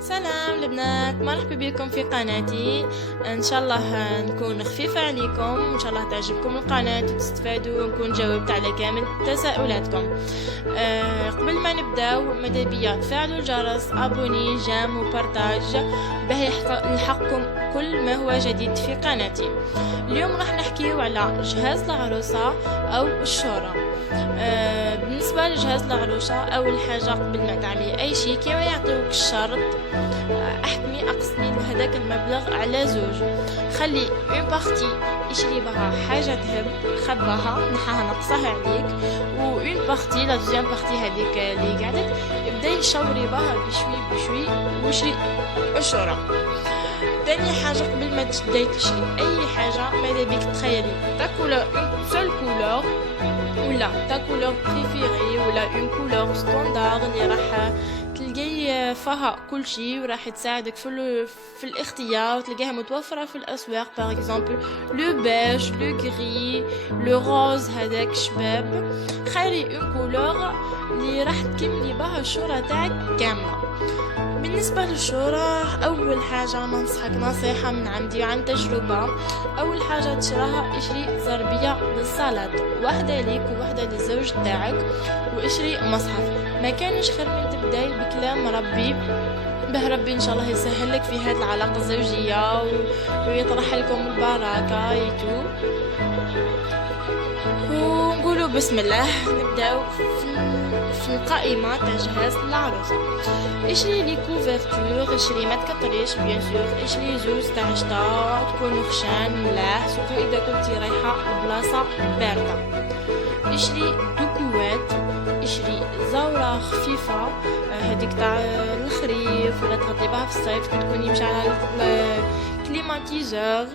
سلام البنات، مرحبا بكم في قناتي. ان شاء الله نكون خفيفة عليكم، ان شاء الله تعجبكم القناة وتستفادوا ونكون جاوبت على كامل تساؤلاتكم. قبل ما نبداو ماذا بيا تفعلوا الجرس، ابوني، جام وبارتاج باه يلحقكم كل ما هو جديد في قناتي. اليوم راح نحكيو على جهاز العروسة او الشورى. بالنسبة لجهاز العروسة، أول حاجة قبل ما تعملي أي شيء كيما يعطيوك الشرط، أقسمي هذاك المبلغ على زوج. خلي اون بارتي يشري بها حاجة ذهب، خباها نحاها نقصها عليك، و اون بارتي لا دوزيام بارتي هذيك اللي قعدت ابدا يشوري بها بشوي بشوي وشري الشورى. تاني حاجة قبل ما تبداي تشري أي حاجة ماذا بيك تخيلي تا كولور، اون سول كولور ولا تا كولور بريفيري ولا اون كولور ستاندار اللي راح تلقاي فيها كل شيء وراح تساعدك في الاختيار، تلقاها متوفرة في الأسواق. باغ اكزومبل لو بيج، لو غري، لو روز، هذاك شباب. خيري اون كولور اللي راح تكملي بها الشورى تاعك كاملة. بالنسبة للشورى، أول حاجة ننصحك نصيحة من عندي وعن تجربة، أول حاجة تشراها اشري زربية للصلاة، واحدة ليك وواحدة للزوج تاعك، واشري مصحف. ما كانش خير من تبداي بكلام ربي، به ربي ان شاء الله يسهل لك في هذه العلاقة الزوجية ويطرح لكم البركة يتو. ونقولوا بسم الله، نبداو في القائمة تاع جهاز العروسة. اشري لي كوفرتور، اشري ما تكتريش بيان سور، اشري زوز تاع شتا تكونوا خشان ملاح، سورتو اذا كنتي رايحة لبلاصة باردة. اشري دوكوات، اشري زورة خفيفة هذيك تاع الخريف ولا تغطي بها في الصيف كي تكوني مش على الكليماتيزور.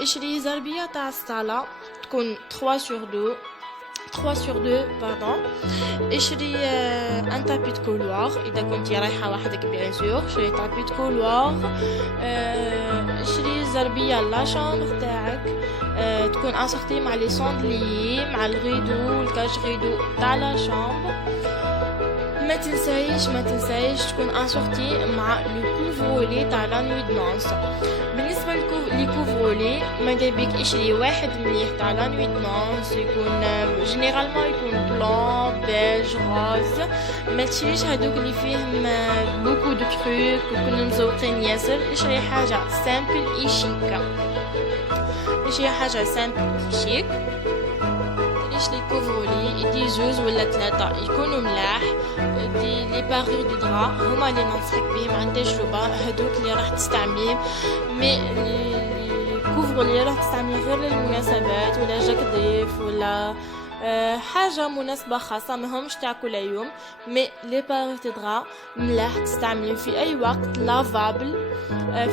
اشري زربية تاع الصالة تكون 3 sur 2 باردون. اشري ان تابي دو كولوار اذا كنتي رايحه وحدك بيان سور، اشري تابي دو كولوار. اشري زربيه لا شامبر تاعك تكون اسورتي مع لي سوندلي، مع الغيدو الكاج غيدو تاع لا شامبر. ما تنسايش تكون اسورتي مع لو كوفرولي تاع لا نوي دو نونس. بالنسبه لي كوفرولي ماذا بيك اشري واحد مليح تاع لا نوي دو نونس، يكون جينيرالمون يكون بلون بيج روز. ما تشريش هذوك اللي فيهم بوكو دو تروك ويكونوا مزوقين ياسر. اشري حاجه سامبل اي شيك، اشري حاجه سامبل شيك. لي كوفرولي يدي زوز ولا 3 يكونوا ملاح. دي لي بارور دو درا هما اللي ننصحك بهم عن تجربه، هذوك اللي راح تستعمليهم. مي لي كوفرولي راح تستعمليه غير للمناسبات ولا جاك ضيف ولا حاجه مناسبه خاصه، ما همش تاع كل يوم. مي لي بارور دو درا ملاح تستعمليه في اي وقت، لافابل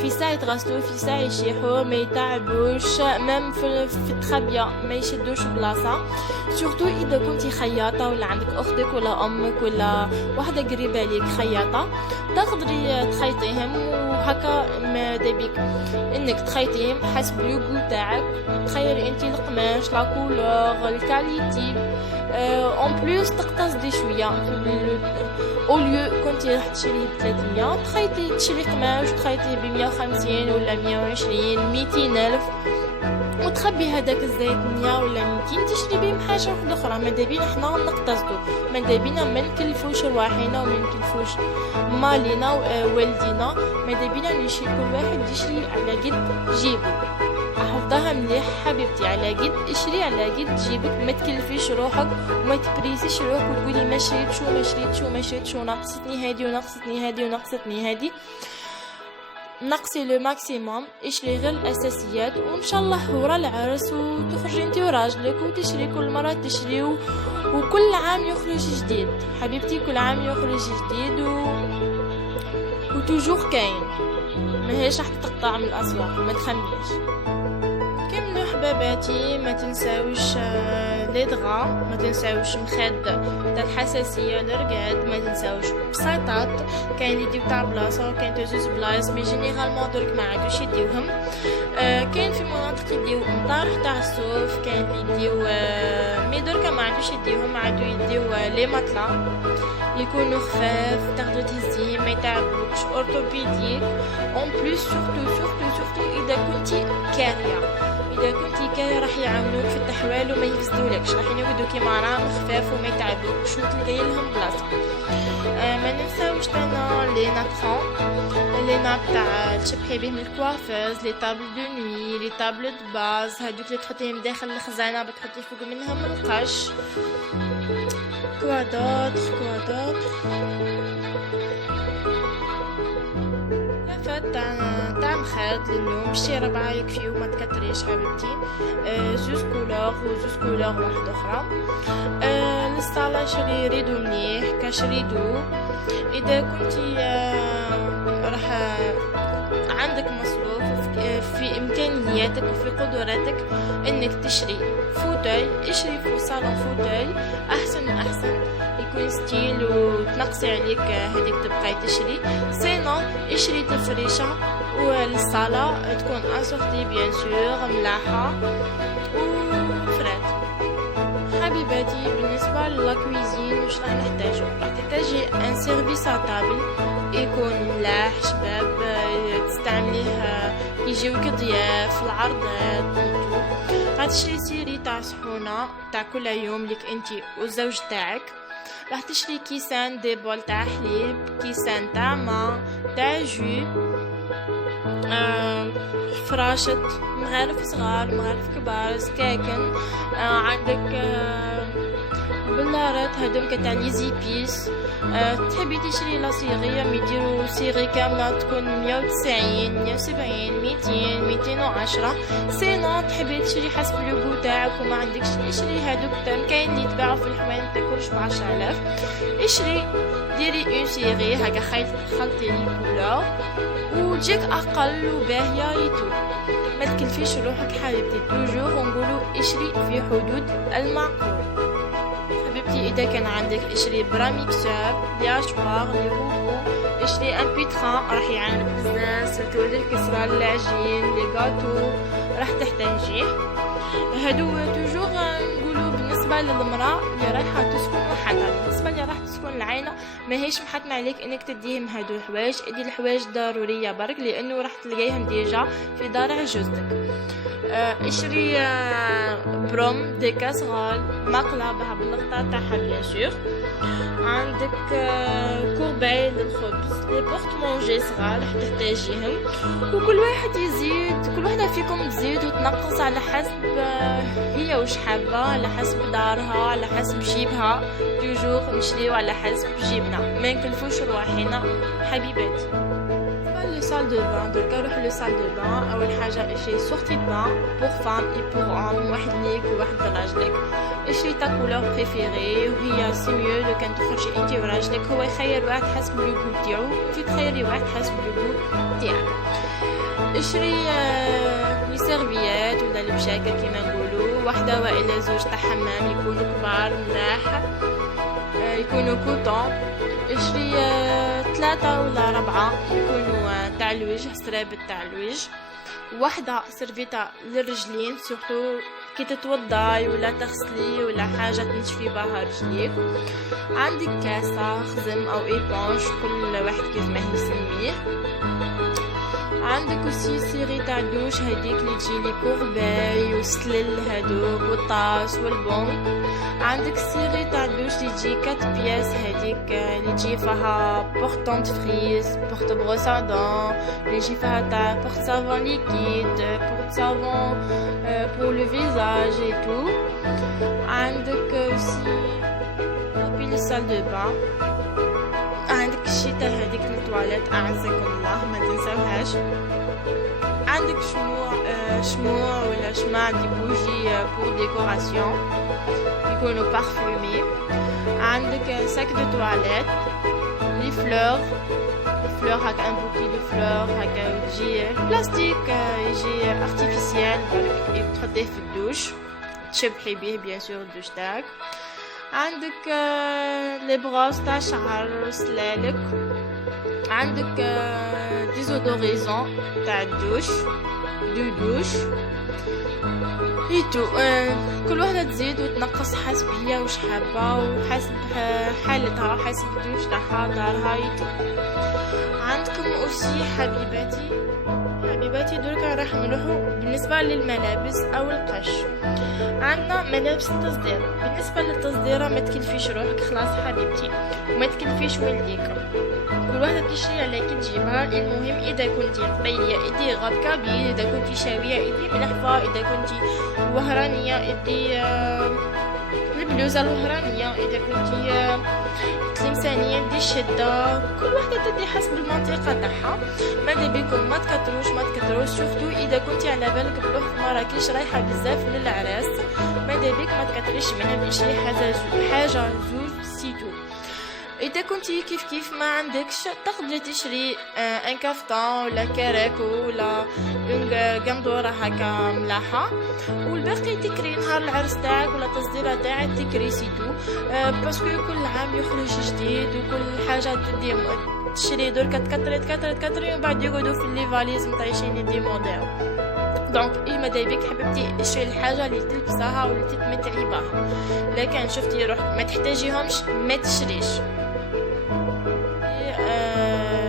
في ساعة غسلو، في ساعة يشيحو، ما يتعبوش، ميم في التخبية ما يشدوش بلاصة. سورتو اذا كنتي خياطة ولا عندك اختك ولا امك ولا واحدة قريبة ليك خياطة، تقدري تخيطيهم وهكا ماذا بيك انك تخيطيهم حسب اليوغو تاعك. تخيري انتي القماش، لا كولور، الكاليتي. اون بلوس تقتصدي شويه اوليو كنتي راح تشريه ب 300 تخيطي تشري قماش تخيطيه ب 150 ولا 120 200 الف، وتخبي هذاك الزيت 100 ولا 200 تشري بهم حاجه واحده اخرى. ماذا بينا حنا نقتصدوا، ماذا بينا ما نكلفوش رواحنا وما نكلفوش مالينا ووالدينا. ماذا بينا نشري كل واحد يشري على قد جيبه. حطها مليح حبيبتي، على قد اشري على قد جيبك، ما تكلفيش روحك وما تبريسيش روحك وتقولي ما شريتش وناقصتني هادي وناقصتني هادي. نقصي لو ماكسيموم، اشري غير الاساسيات وان شاء الله ورا العرس وتخرجي انتي وراجلك وتشري كل مره تشري وكل عام يخرج جديد حبيبتي، كل عام يخرج جديد وتوجور كاين، ماهيش راح تقطع من الاسواق ما تخميش. كملوا حباباتي، ما تنساوش لي دغا، ما تنساوش مخاد تاع الحساسيه للرقاد، ما تنساوش بسيطات كاين يديو تاع بلاصه وكاين تاع زوز بلايص، مي جينيرالمون درك ما عادوش يديوهم. كاين في مناطق يديو مطارح تاع الصوف، كاين يديو مي درك ما عادوش يديوهم، عادو يديو لي مطلا يكونوا خفاف، تقدروا تهزيهم ما يتعبوكش، اورثوبيديك. اون بليس سورتو اذا كنتي كاريه، راح يعاونوك في التحوال وما يفسدولكش، راح يقعدوا كيما راهم خفاف وما يتعبوكش وتلقاي لهم بلاصه. ما ننساوش تانا لي نابخون، لي ناب تاع تشبحي بهم الكوافيز، لي طابل دو نوي، لي طابل دو باز، هادوك اللي تحطيهم داخل الخزانه بتحطي فوق منهم القش. كوا دوطخ لافات تاع مخاد للنوم، شتي 4 يكفيو ما تكتريش حبيبتي. زوز كولور واحده اخرى. للصاله شري ريدو مليح كاش ريدو. اذا كنتي راح عندك مصروف في امكانياتك وفي قدراتك انك تشري فوتاي، اشري في صالون فوتاي احسن واحسن، يكون ستيل وتنقصي عليك هذيك تبقاي تشري. سينو اشري تفريشه والصاله تكون اسورتي بيان سور ملاحه وفرات. حبيباتي بالنسبه للاكويزين واش راح نحتاجو؟ راح تحتاجي ان سيرفيس طابل يكون ملاح شباب تستعمليه يجيوك ضياف العرضات. غتشري سيري تاع صحونه تاع كل يوم ليك انتي والزوج تاعك. راح تشري كيسان دي بول تاع حليب، كيسان تاع ما تاع جو، فراشة، مغارف صغار مغارف كبار، سكاكن، عندك بلارات هادوك تاع لي زيبيس. تحبي تشري لا صيغيه يديروا صيغه كامله تكون 190 170 200 210. سينو تحبي تشري حسب لوغو تاعك وما عندكش اشري هادوك تاع كاين اللي يتباعوا في الحوانت تاكلش ب10000. اشري ديري اون صيغه هكا خلطي لي كولور وتجيك اقل وباهيه يتو، ما تكلفيش روحك حبيبتي. توجور نقولوا اشري في حدود المعقول. إذا كان عندك اشري براميكسور، لياشوار، لي روبو، اشري ان بيتران راح يعاونك بزاف سيرتو للكسرة للعجين لي غاتو راح تحتاجيه. هادو توجور نقولوا بالنسبه للمراه اللي رايحه تسكن وحدها. بالنسبه اللي راح تسكن العائله ماهيش محتمه عليك انك تديهم هادو الحوايج، ادي الحوايج ضروريه برك لانه راح تلقايهم ديجا في دار عجوزتك. اشري بروم دي كاسرول مقلة بها بالغطاء تاعها بيان سور. عندك كورباي للخبز، لي بورت مونجي صغار راح تحتاجيهم. وكل واحد يزيد، كل واحدة فيكم تزيد وتنقص على حسب هي وش حابة، على حسب دارها، على حسب جيبها. توجور نشريو على حسب جيبنا، ما نكلفوش رواحنا حبيباتي. لو سال دو بان دركا نروح لو سال دو بان. اول حاجه اشري سورتي دو بان بور فام اي بور اوم، واحد ليك وواحد لراجلك. اشري تا كولور بريفيري وهي سي ميو لو كان تخرجي انت وراجلك، هو يخير واحد حسب لوغو تاعو وانت تخيري واحد حسب لوغو تاعك. اشري لي سيرفيات ولا البشاكه كيما نقولوا، واحده والا زوج تاع حمام يكونوا كبار ملاح يكونوا كوطون. اشري 3 ولا 4 يكونوا تاع الوجه، سرابط تاع الوجه. واحدة سيرفيتا للرجلين سورتو كي تتوضاي ولا تغسلي ولا حاجة تنشفي بها رجليك. عندك كاسة خزم او ايبونج كل واحد كيف ما يسميه. عندك وسي سيري تاع دوش هاديك اللي تجي لي كورباي وسلل هادوك والطاس والبونك. عندك سيري تاع دوش اللي تجي 4 بياس هاديك اللي تجي فيها بورطون فريز، بورط بروس دون، اللي يجي فيها تاع بورط سافون ليكيد، بورط سافون بور لو فيزاج اي تو. عندك وسي بابي لي سال دو بان. عندك الشيطة هذيك التواليت اعزكم الله ما تنسوهاش. عندك شموع ولا شمع دي بوجي بور ديكوراسيون يكونوا بارفومي. عندك ساك دو تواليت، لي فلور هكا ان بوكي دو فلور هكا يجي بلاستيك يجي ارتيفيسيال برك تحطيه في الدوش تشبحي بيه بيان سور الدوش تاعك. عندك لي بروس تاع شعر سلالك. عندك ديزودوريزون تاع الدوش دو دوش. ايتو كل وحدة تزيد وتنقص حسب هي وش حابة وحسب حالتها وحسب الدوش تاعها دارها ايتو. عندكم اوسي حبيباتي دركا راح نروحو بالنسبة للملابس او القش. عندنا ملابس التصدير. بالنسبة للتصديرة ما تكلفيش روحك خلاص حبيبتي وما تكلفيش والديك، كل واحدة تشري على كي تجيبها. المهم اذا كنتي قبيلية ادي غاب كابيل، اذا كنتي شاوية ادي ملحفة، اذا كنتي وهرانية ادي البلوزة الوهرانية، اذا كنتي تلمسانية دي الشدة. كل واحدة تدي حسب المنطقة تاعها. ماذا بكم ما تكتروش سورتو اذا كنتي على بالك بروحك مراكش رايحة بزاف للعراس، ماذا بك ما تكتريش منها تشري حاجة زوج سيتو. اذا كنتي كيف ما عندكش تقدري تشري ان كافتان ولا كراكو ولا قندوره هكا ملاحه، والباقي تكري نهار العرس تاعك ولا تصديره تاعك تكري سيتو. باسكو كل عام يخرج جديد وكل حاجه تدي تشري دركا تكتري ومن بعد يقعدوا في لي فاليز مطيشين دي موديل. دونك ماذا بك حبيبتي اشري الحاجه اللي تلبسها واللي تتمتعي بها، لكن شفتي روحك ما تحتاجيهمش ما تشريش.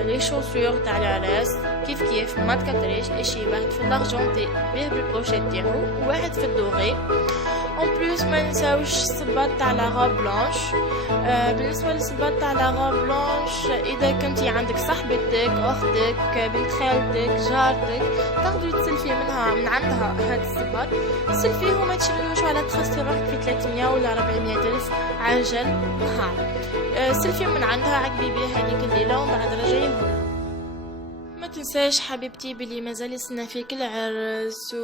لي شوسور تاع العراس كيف ما تكتريش، اشي واحد في الارجونتي بيه بالبروشيت ديالو وواحد في الدوغي. اون بلوس ما نساوش الصباط تاع لا غاب بلانش. بالنسبه للصباط تاع لا غاب بلانش اذا كنتي عندك صاحبتك اختك بنت خالتك جارتك تقدري تسلفي من عندها هاد الصباط، سلفيه وما تشريوش على تخسري روحك في 300 ولا 400 الف عجل نهار. سلفي من عندها عقبي بيه هذيك الليله ومن بعد رجعيهم. ما تنساش حبيبتي بلي مازال يستنى فيك العرس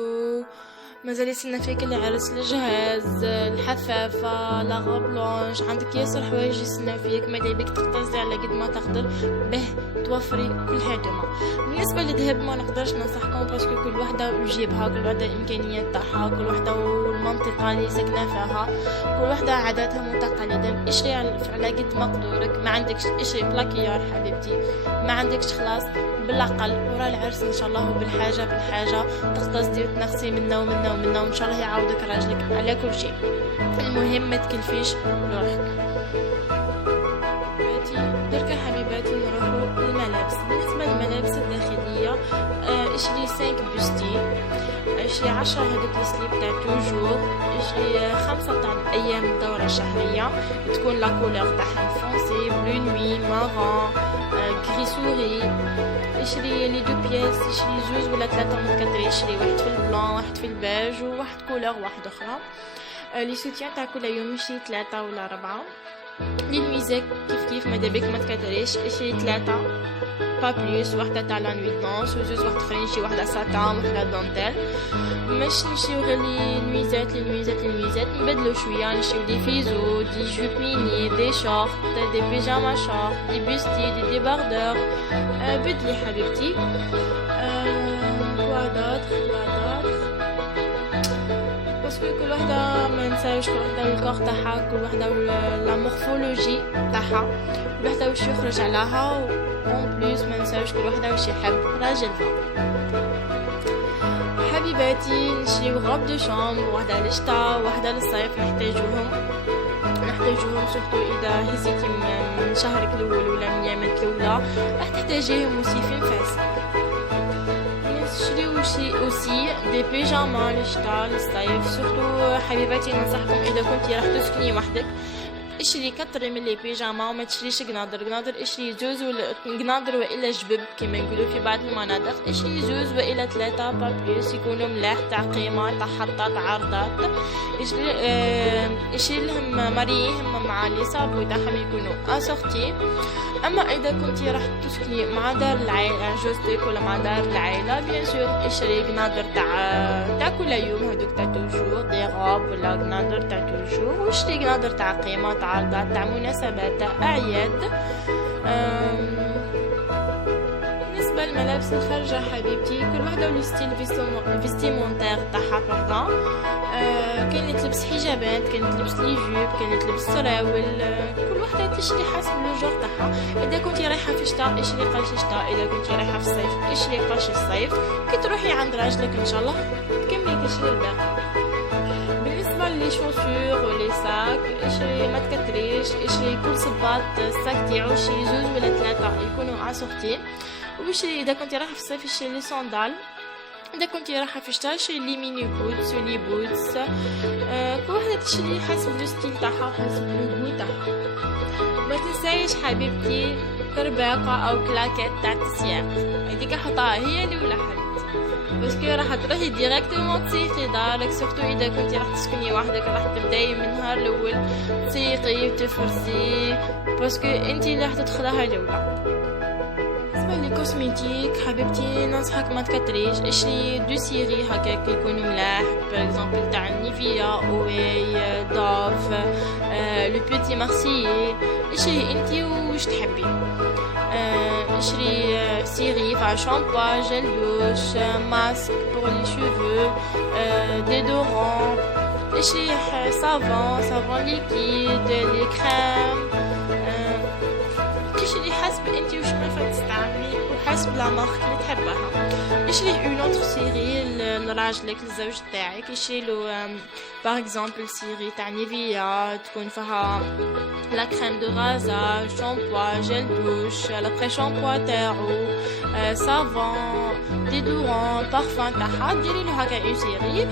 مازال يستنى فيك العرس، الجهاز، الحفافة، لا غابلونج، عندك ياسر حوايج يستنى فيك. ماذا بك تقتصدي على قد ما تقدر به توفري كل هادوما. بالنسبة للذهب ما نقدرش ننصحكم باسكو كل وحدة وجيبها، كل وحدة الامكانيات تاعها، كل وحدة والمنطقة اللي ساكنة فيها، كل وحدة عاداتها وتقاليدها. اشري على قد مقدورك. ما عندكش اشري بلاكيار حبيبتي، ما عندكش خلاص بالاقل ورا العرس ان شاء الله بالحاجه تقتصدي وتنقصي منا وان شاء الله يعاودك راجلك على كل شيء. المهم ما تكلفيش روحك. دركا حبيباتي نروحوا للملابس. بالنسبه للملابس الداخليه اشري 5 بوستي، اشري 10 هذوك السليب تاع توجور، اشري 5 تاع ايام الدوره الشهريه تكون لا كولور تاعهم فرونسي، بلو نوي، مارون، غري سوري. اشري لي دو بياس، اشري جوج ولا 3 متكتري، اشري واحد في البلان واحد في الباج وواحد كولور واحد اخرى. لي سوتيان تاع كل يوم اشري 3 ولا 4. لي نويزات كيف ماذا بك ما تكتريش، اشري 3 با بلوس، واحدة تاع لا نوي دونس وزوج واحد اخرين، نشري واحدة ساتان واحدة دونتيل. مش نشريو غير لي نويزات نبدلو شوية، نشريو دي فيزو، دي جوب ميني، دي شورت، دي بيجاما شورت، دي بوستي، دي ديباردور. بدلي حبيبتي. كوادات باسكو كل وحده ما نساوش، كل وحده الكور تاعها، كل وحده لا مورفولوجي تاعها، كل وحده واش يخرج عليها. اون بليس ما نساوش كل وحده واش يحب راجلها. حبيباتي نشريو غروب دو شامبر، وحده للشتا وحده للصيف. نحتاجوهم سورتو اذا هزيتي من شهرك الاول ولا من يامك الاولى راح تحتاجيهم وسي في نفاس. نشريو اوسي دي بيجاما للشتا للصيف. سورتو حبيباتي ننصحكم اذا كنتي راح تسكني وحدك اشري كتر من لي بيجاما وما تشريش قناضر، اشري جوز ولا قناضر والا جبب كما نقولوا في بعض المناطق، اشري جوز والا 3 با بلوس يكونوا ملاح تاع قيمه تاع حطات عرضات. اشري لهم مريهم مع لي صابو تاعهم يكونوا اسورتي. اما اذا كنتي راح تسكني مع دار العائله جوزتك ولا مع دار العائله بيان سور اشري قناضر تاع كل يوم هذوك تاع توجور دي غوب ولا قناضر تاع توجور، واشري قناضر تاع قيمه تاع عرضات تاع مناسبات تاع اعياد. بالنسبه للملابس الخارجه حبيبتي كل وحده والستيل فيستيمونتير تاعها باردون. كاين اللي تلبس حجابات، كاين اللي تلبس لي جوب، كاين اللي تلبس سراول. كل وحده تشري حسب لو جور تاعها. اذا كنتي رايحه في الشتاء اشري قرش الشتاء، اذا كنتي رايحه في الصيف اشري قرش الصيف. كي تروحي عند راجلك ان شاء الله تكملي تشري الباقي. لي شوسور ولي ساك، اشري ما تكتريش، اشري كل صباط الساك تاعو شي 2 ولا 3 يكونوا اسورتي. وبشري اذا كنتي رايحه في الصيف اشري لي صندال، اذا كنتي رايحه في الشتا شري لي ميني بوتس ولي بوتس. كل وحده تشري حسب لو ستيل تاعها وحسب لو غو تاعها. ما تنسايش حبيبتي كرباقه او كلاكيت تاع السياق، هذيك حطها هي الاولى حبيبتي، باسكو راح تروحي ديريكتومون تسيقي دارك، سورتو اذا كنتي راح تسكني وحدك راح تبداي من النهار الاول تسيقي وتفرزي، باسكو انتي اللي راح تدخلها الاولى. بالنسبه لي كوسميتيك حبيبتي ننصحك ما تكتريش، اشري دو سيري هكاك يكونوا ملاح، باغ اكزومبل تاع نيفيا، اوي، دوف، لو بيتي مارسيي، اشري انتي واش تحبي. اشري سيري فا شامبو، جل دوش، ماسك بور لي شوفو، ديدورون، اشري صافون ليكيد، لي كريم، اشري حسب انتي وش ما تستعملي وحسب لا مارك اللي تحبها. اشري اون اوتر سيري لراجلك للزوج تاعك، اشري له باغ اكزومبل سيري تاع نيفيا تكون فيها لا كريم دو غازاج، شامبو، جل دوش، لابري شامبو تاعو، صافون، ديدورون، بارفان تاعها، ديري له هكا اون سيري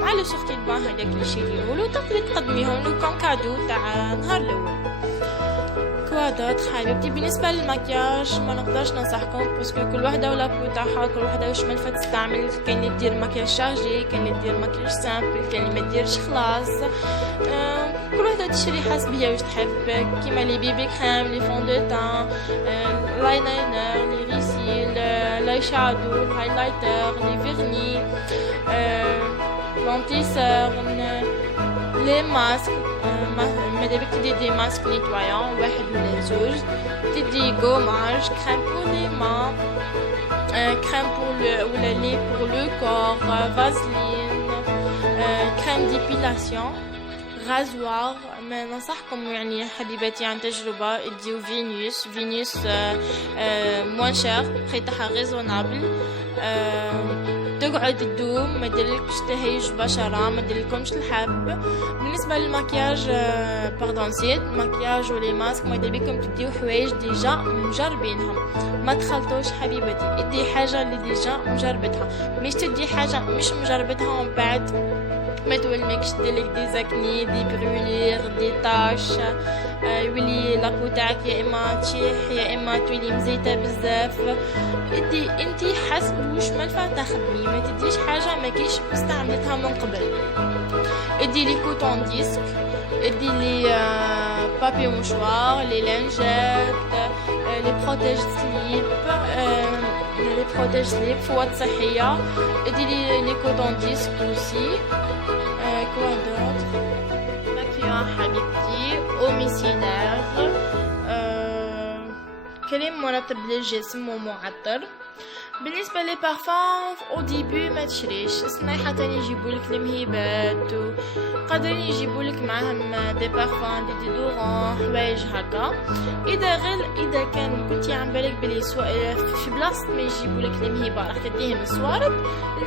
مع لو سورتي دو بان هذاك اللي شريتيهولو، تقدري تقدميهم له كوم كادو تاع نهار الاول. كوادات حبيبتي بالنسبه للمكياج ما نقدرش ننصحكم، باسكو كل وحده ولا بو تاعها، كل وحده واش مالفه تستعمل، كاين اللي دير مكياج شارجي، كاين اللي دير مكياج سامبل، كاين اللي ما ديرش خلاص. كل وحده تشري حسب هي واش تحب، كيما لي بيبي كريم، لي فون دو تان، لاينر، لي ريسيل، لاي شادو، الهايلايتر، لي فيرني، لونتيسور، لي ماسك. ماذا بك تدي دي ماسك نيتوايان واحد ولا زوج، تدي غوماج، كريم بور لي مان، كريم بور ولا لي بور لو كور، فازلين، كريم ديبيلاسيون، غازوار. ما ننصحكم يعني حبيباتي عن تجربة اديو فينيوس موان شير، بري تاعها ريزونابل، تقعد تدوم، ما ديرلكش تهيج بشرة، ما ديرلكمش الحب. بالنسبه للمكياج باردون سيد المكياج ولي ماسك، ما يدبيكم تديو حوايج ديجا مجربينهم، ما تخلطوش حبيبتي، ادي حاجه اللي ديجا مجربتها، مش تدي حاجه مش مجربتها ومن بعد ما تولمكش ديرلك دي زاكني، دي برولير، دي طاش، يولي لابو تاعك يا اما تشيح يا اما تولي مزيته بزاف. ادي انتي حسب واش مالفه تخدمي، ما تديش حاجه ما كيش استعملتها من قبل. ادي لي كوتون ديسك، ادي لي بابي موشوار، لي لانجات، لي بروتيج سليب فوات صحيه، ادي لي كوتون ديسك اوسي. كوا دوت ماكيون حبيبتي اوميسيلار، كريم مرطب للجسم ومعطر. بالنسبه لي بارفان او ديبي ما تشريش، اسمعي حتى يجيبولك المهيبات وقادرين يجيبولك معاهم دي بارفان دي ديدورون حوايج هكا. اذا كان كنتي عم بالك بلي في بلاصه ما يجيبولك المهيبه راح تديهم الصوارد،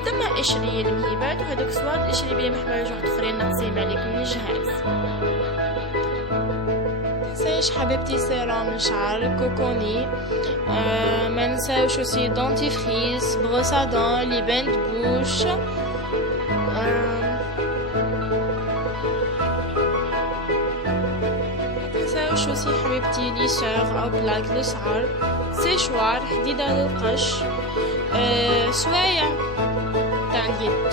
تما اشري المهيبات وهذوك الصوارد اشري بهم حوايج واحد اخرين ناقصين عليك من الجهاز. منساوش حبيبتي سيرام الشعر كوكوني، ما نساوش اوسي دونتيفريس، بروسا دون، لي بان دو بوش، منساوش اوسي حبيبتي ليسور او بلاك للشعر، سيشوار حديدة للقش، سوايع تاع اليد،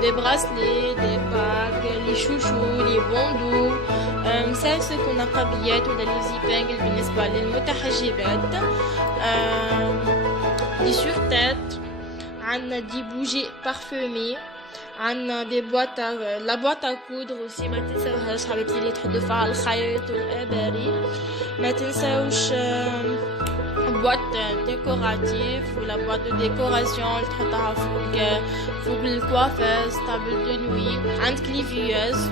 دي براسلي، دي باغ، لي شوشو، لي بوندو، مسلسل ونقابيات ولا لي زيبانجل بالنسبة للمتحجبات، دي سورتات، عندنا دي بوجي بارفومي، عندنا دي بواط لا بواط ا كودر اوسي ما تنساوهاش حبيبتي اللي تحطوا فيها الخيط والاباري. ما تنساوش بواط ديكوراتيف ولا بواط دو ديكوراسيون اللي تحطها فوق الكوافيز طابل دو نوي. عندك لي فيوز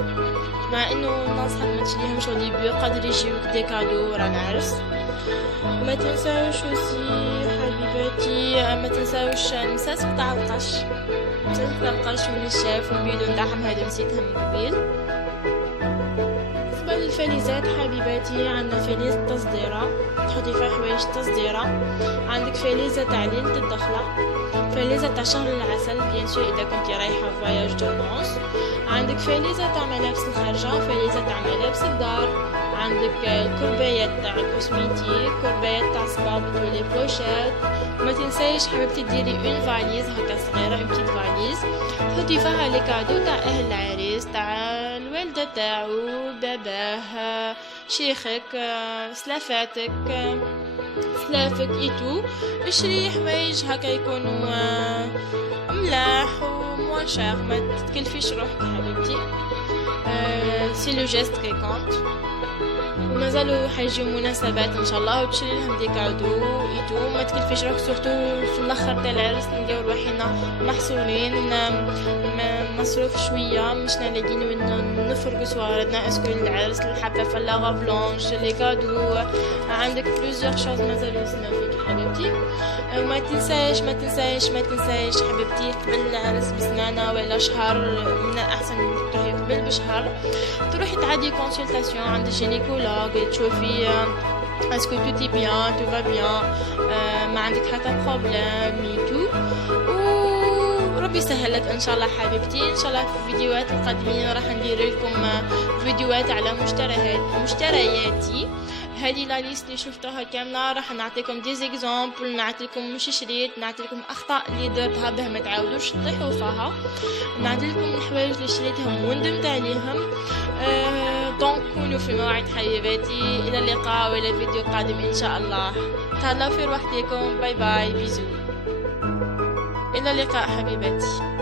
مع انه ننصحك ما تشريهمش او ديبي، قادر يجيوك دي كادو ورا نعرس. ما تنساوش اوسي حبيباتي ما تنساوش المساس تاع القش، متلقاش من الشاف والفيديو نتاعهم هادو نسيتها من قبيل. بالنسبة للفليزات حبيباتي، عندنا فليز تصديرة تحطي فيها حوايج تصديرة، عندك فليزة تاع ليلة الدخلة، فليزة تاع شهر العسل بيان سور اذا كنتي رايحة فواياج دو نونس، عندك فليزة تاع ملابس الخارجة، فليزة تاع ملابس الدار، عندك الكربايات تاع الكوسميتيك، كربايات تاع سباب ولي بوشات. وما تنسايش حبيبتي ديري اون فاليز هكا صغيرة، اون بتيت فاليز تحطي فيها لي كادو تاع اهل العريس، تاع الوالدة تاعو، باباه، شيخك، سلافاتك، سلافك ايتو. اشري حوايج هكا يكونوا ملاح وموان شاغ، ما تكلفيش روحك حبيبتي. سي لو جيست كي كونت. ومازالوا حيجيو مناسبات ان شاء الله وتشري لهم دي كادو ايتو، ما تكلفيش روحك سورتو في الاخر تاع العرس نلقاو روحنا محصورين، مصروف شويه مش لاقيين وين نفرقوا صوارنا. اسكو العرس الحبه فلاغه بلونش لي كادو، عندك بلوزيغ شوز مازالوا يسناو فيك حبيبتي. ما تنساش حبيبتي قبل العرس بسنانه ولا شهر، من الاحسن تروحي قبل بشهر تروحي تعدي كونسلطاسيون عند الجينيكولوج تشوفي اسكو توتي بيان تو فا بيان، ما عندك حتى بروبليم ميتو، وربي يسهلك ان شاء الله حبيبتي. ان شاء الله في الفيديوهات القادمين راح ندير لكم فيديوهات على مشترياتي. هذه لا ليست اللي شفتوها كامله راح نعطيكم دي زيكزامبل، نعطيكم مش شريت، نعطيكم اخطاء اللي درتها باه ما تعاودوش تطيحوا فيها، نعطيكم الحوايج اللي شريتهم وندمت عليهم. دونك كونوا في موعد حبيباتي، الى اللقاء والى الفيديو القادم ان شاء الله. تهلاو في روحتكم، باي باي، بيزو، الى اللقاء حبيباتي.